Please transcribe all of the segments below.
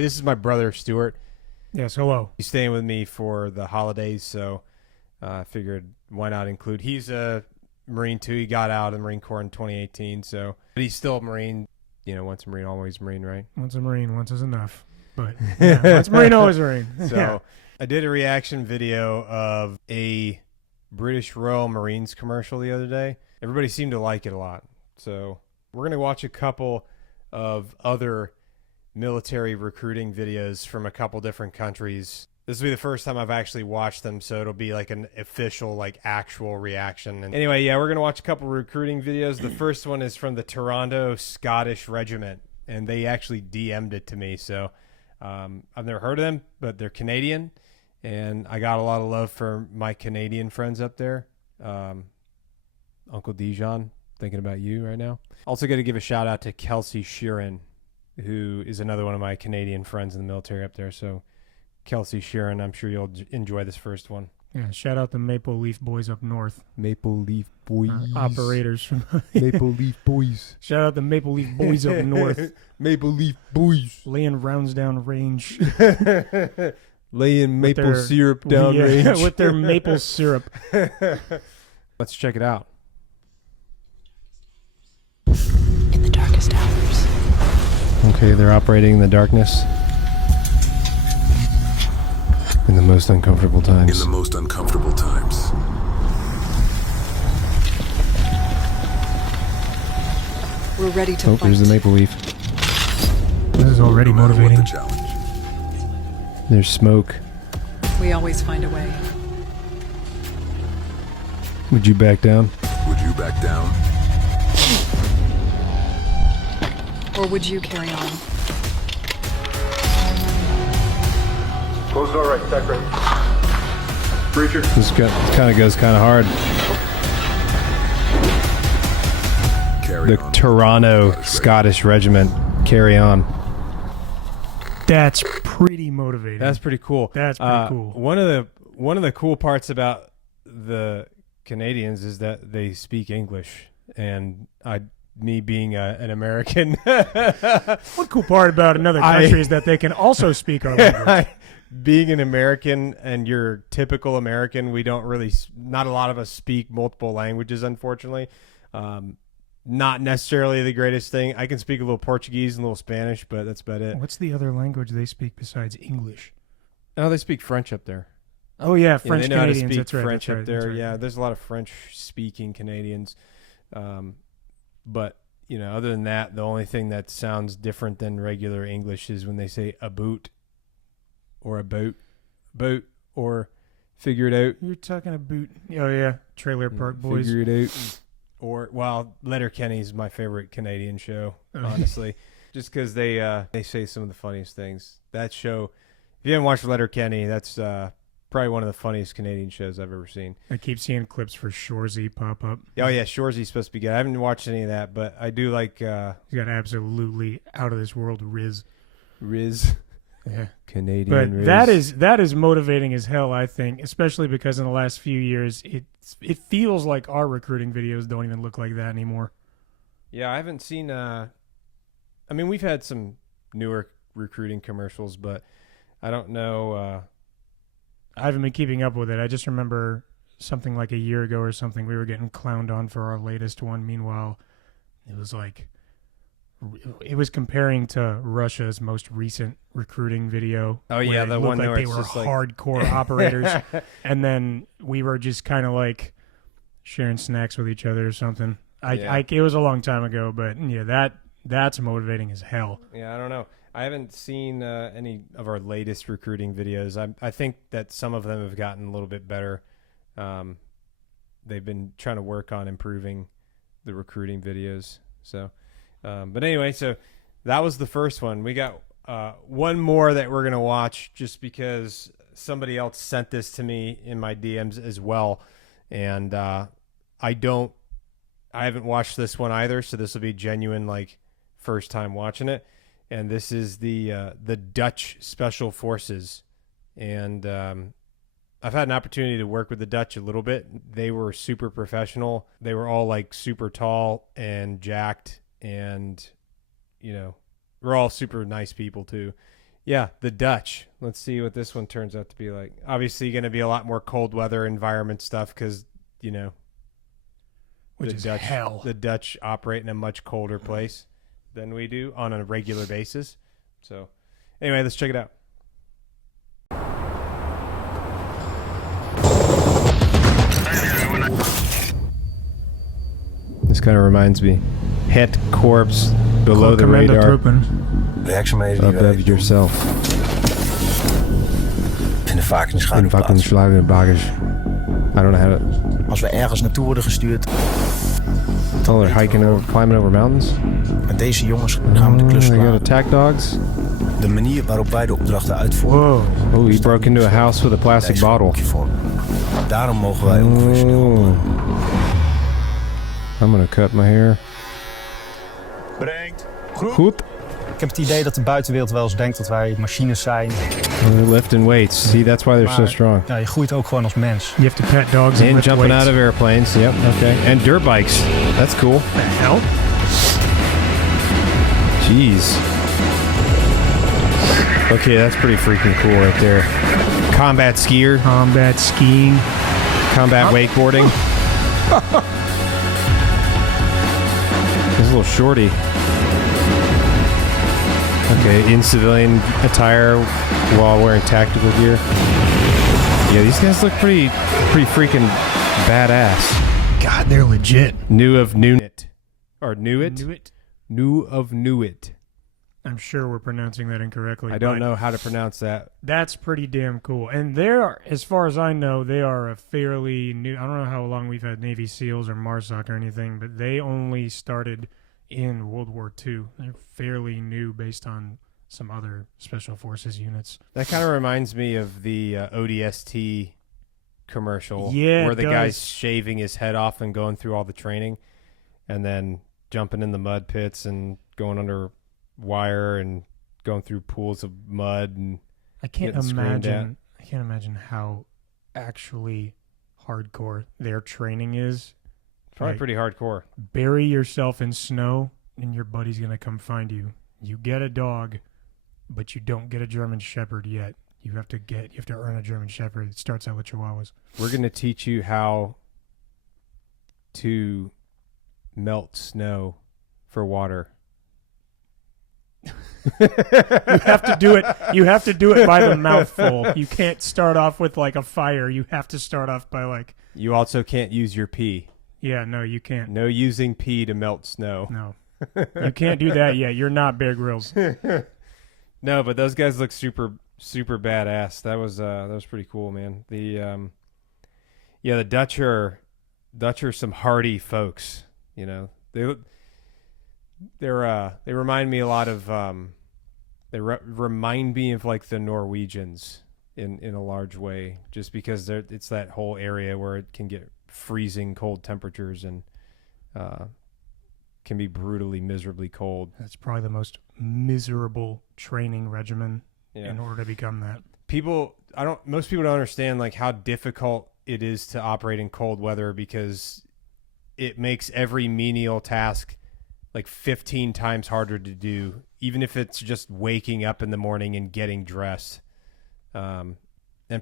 This is my brother, Stuart. Yes, hello. He's staying with me for the holidays, so I figured why not include. He's a Marine too. He got out of the Marine Corps in 2018, so but he's still a Marine. You know, once a Marine, always a Marine, right? Once a Marine, once is enough. But yeah, once a Marine, always a Marine. So Yeah. I did a reaction video of a British Royal Marines commercial the other day. Everybody seemed to like it a lot. So we're going to watch a couple of other military recruiting videos from a couple different countries. This will be the first time I've actually watched them, so it'll be like an official, like actual reaction. And anyway, yeah, we're going to watch a couple recruiting videos. The first one is from the Toronto Scottish Regiment, and they actually DM'd it to me. So I've never heard of them, but they're Canadian, and I got a lot of love for my Canadian friends up there. Uncle Dijon, thinking about you right now. Also got to give a shout out to Kelsey Sheeran, who is another one of my Canadian friends in the military up there. So Kelsey Sheeran, I'm sure you'll enjoy this first one. Yeah, shout out the Maple Leaf Boys up north. Maple Leaf Boys. Operators from Maple Leaf Boys. Shout out the Maple Leaf Boys up north. Maple Leaf Boys. Laying rounds down range. Laying maple syrup down range. With their maple syrup. Let's check it out. In the darkest hours. Okay, they're operating in the darkness. In the most uncomfortable times. In the most uncomfortable times. We're ready to fight. There's the maple leaf. This is already No matter what motivating. the challenge. There's smoke. We always find a way. Would you back down? Would you back down? Or would you carry on? Close door right, stack right. Breacher. This kind of goes kind of hard. Carry The on. Toronto Scottish Regiment. Carry on. That's pretty motivating. That's pretty cool. That's pretty cool. One of the cool parts about the Canadians is that they speak English, and me being an American, One cool part about another country is that they can also speak our language. being an American and you're typical American, we don't really, not a lot of us speak multiple languages, unfortunately. Not necessarily the greatest thing. I can speak a little Portuguese and a little Spanish, but that's about it. What's the other language they speak besides English? Oh, they speak French up there. Oh yeah, Yeah, French they know how to Canadians. speak That's right. French that's up right, there. that's right. Yeah, there's a lot of French-speaking Canadians. But, you know, other than that, the only thing that sounds different than regular English is when they say a boot or a boat, or figure it out. You're talking about. Oh yeah, Trailer Park Boys. Figure it out. Or, well, Letterkenny's my favorite Canadian show, honestly. Just because they say some of the funniest things. That show, if you haven't watched Letterkenny, that's probably one of the funniest Canadian shows I've ever seen. I keep seeing clips for Shorzy pop up. Oh, yeah, Shoresy's supposed to be good. I haven't watched any of that, but I do like He's got absolutely out of this world Riz. Riz. Yeah. Canadian But Riz. that is motivating as hell, I think, especially because in the last few years it feels like our recruiting videos don't even look like that anymore. Yeah, I haven't seen I mean, we've had some newer recruiting commercials, but I don't know I haven't been keeping up with it. I just remember something like a year ago or something we were getting clowned on for our latest one. Meanwhile, it was comparing to Russia's most recent recruiting video. Oh, yeah, where it the looked one like where they it's were just like- hardcore operators, and then we were just kind of like sharing snacks with each other or something. It was a long time ago, but yeah, that's motivating as hell. Yeah, I don't know. I haven't seen any of our latest recruiting videos. I think that some of them have gotten a little bit better. They've been trying to work on improving the recruiting videos. So, but anyway, so that was the first one. We got one more that we're gonna watch just because somebody else sent this to me in my DMs as well, and I haven't watched this one either. So this will be genuine, like first time watching it. And this is the Dutch Special Forces, and I've had an opportunity to work with the Dutch a little bit. They were super professional. They were all like super tall and jacked, and you know, we're all super nice people too. Yeah, the Dutch. Let's see what this one turns out to be like. Obviously, going to be a lot more cold weather environment stuff because, Which is hell. The Dutch operate in a much colder place than we do on a regular basis. So, anyway, let's check it out. This kind of reminds me. Het corpse below the radar. Troepen. Werkzaamheden die wij Above yourself. vinden vaak in de In schaduw fucking plaats. Schlagenbagers. I don't know how to... Als we ergens naartoe worden gestuurd, Oh, they're climbing over mountains. met deze jongens gaan we de klus They got klaar. attack dogs. De manier waarop wij de opdrachten uitvoeren. Whoa. Oh, he broke into a house with a plastic Deze bottle. boekje voor. Daarom mogen wij onprofessioneel handelen. I'm gonna cut my hair. Brengt. Goed. Ik heb het idee dat de buitenwereld wel eens denkt dat wij machines zijn. Lifting weights. See, that's why they're so Maar, strong. Ja, je groeit ook gewoon als mens. You have to pet dogs And lift jumping weights. out of airplanes. Yep. Okay. And dirt bikes. That's cool. The hell? Jeez. Okay, that's pretty freaking cool right there. Combat skier. Combat skiing. Combat wakeboarding. This little shorty. Okay, in civilian attire while wearing tactical gear. Yeah, these guys look pretty freaking badass. God, they're legit. New of Newit. Or Newit? Inuit? New of Newit. I'm sure we're pronouncing that incorrectly. I don't but know how to pronounce that. That's pretty damn cool. And they're, as far as I know, they are a fairly new. I don't know how long we've had Navy SEALs or MARSOC or anything, but they only started in World War II. They're fairly new based on some other Special Forces units. That kind of reminds me of the ODST commercial. Yeah, where it the guy's does. shaving his head off and going through all the training and then jumping in the mud pits and going under wire and going through pools of mud and I can't getting screamed imagine. I can't imagine how actually hardcore their training is. probably Like, pretty hardcore. bury yourself in snow, and your buddy's gonna come find you. You get a dog, but you don't get a German Shepherd yet. You have to earn a German Shepherd. It starts out with Chihuahuas. We're going to teach you how to melt snow for water. You have to do it. You have to do it by the mouthful. You can't start off with like a fire. You have to start off by like, You also can't use your pee. yeah, no, you can't. No using pee to melt snow. No, you can't do that yet. You're not Bear Grylls. No, but those guys look super badass. That was pretty cool, man. The Dutch are some hardy folks. You know, they remind me a lot of remind me of like the Norwegians in a large way, just because it's that whole area where it can get freezing cold temperatures and can be brutally miserably cold. That's probably the most miserable training regimen Yeah. in order to become that. Most people don't understand like how difficult it is to operate in cold weather, because it makes every menial task like 15 times harder to do, even if it's just waking up in the morning and getting dressed. And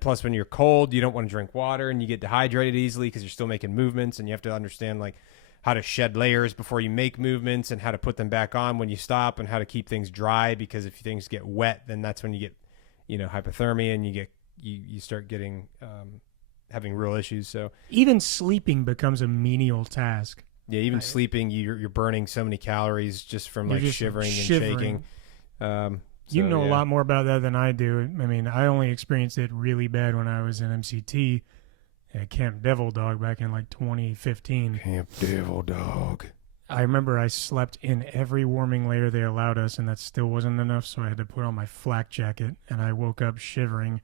plus, when you're cold, you don't want to drink water and you get dehydrated easily because you're still making movements, and you have to understand like how to shed layers before you make movements and how to put them back on when you stop, and how to keep things dry, because if things get wet, then that's when you get, hypothermia, and you start getting having real issues. So Even sleeping becomes a menial task. yeah, even sleeping, you're burning so many calories just from You're like just shivering and shivering. shaking. You So, know a yeah. lot more about that than I do. I mean, I only experienced it really bad when I was in MCT at Camp Devil Dog back in like 2015. Camp Devil Dog. I remember I slept in every warming layer they allowed us, and that still wasn't enough, so I had to put on my flak jacket, and I woke up shivering,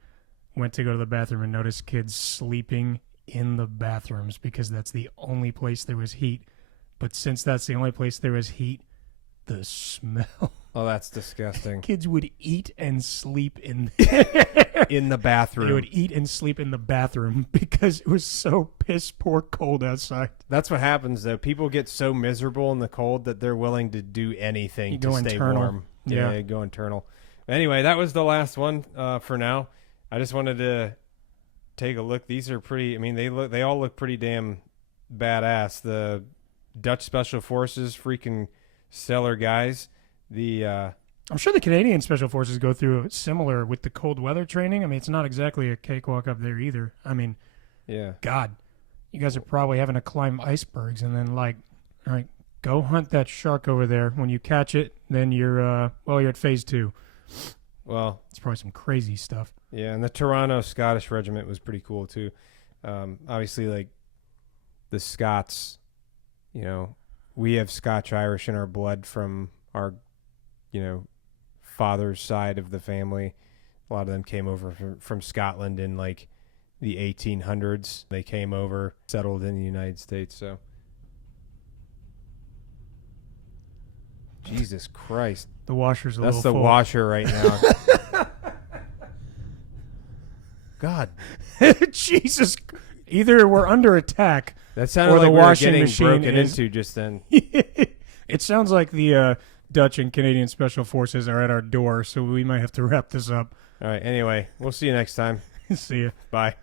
went to go to the bathroom, and noticed kids sleeping in the bathrooms because that's the only place there was heat. But since that's the only place there was heat, the smell. Oh, that's disgusting. Kids would eat and sleep in In the bathroom. They would eat and sleep in the bathroom because it was so piss poor cold outside. That's what happens, though. People get so miserable in the cold that they're willing to do anything You to go stay internal. warm. Yeah. Go internal. Anyway, that was the last one for now. I just wanted to take a look. These are pretty. I mean, they all look pretty damn badass. The Dutch Special Forces, freaking stellar guys. I'm sure the Canadian Special Forces go through similar with the cold weather training. I mean, it's not exactly a cakewalk up there either. I mean, yeah. God, you guys are probably having to climb icebergs and then all right, go hunt that shark over there. When you catch it, then you're at phase 2. Well, it's probably some crazy stuff. Yeah, and the Toronto Scottish Regiment was pretty cool too. Obviously, like the Scots, we have Scotch-Irish in our blood from our, father's side of the family. A lot of them came over from Scotland in like the 1800s. They came over, settled in the United States. So, Jesus Christ, the washer's That's little the full. washer right now. God, Jesus! Either we're under attack. that sounded or like the we were washing getting machine broken is- into just then. It sounds like the Dutch and Canadian Special Forces are at our door, so we might have to wrap this up. All right. Anyway, we'll see you next time. See ya. Bye.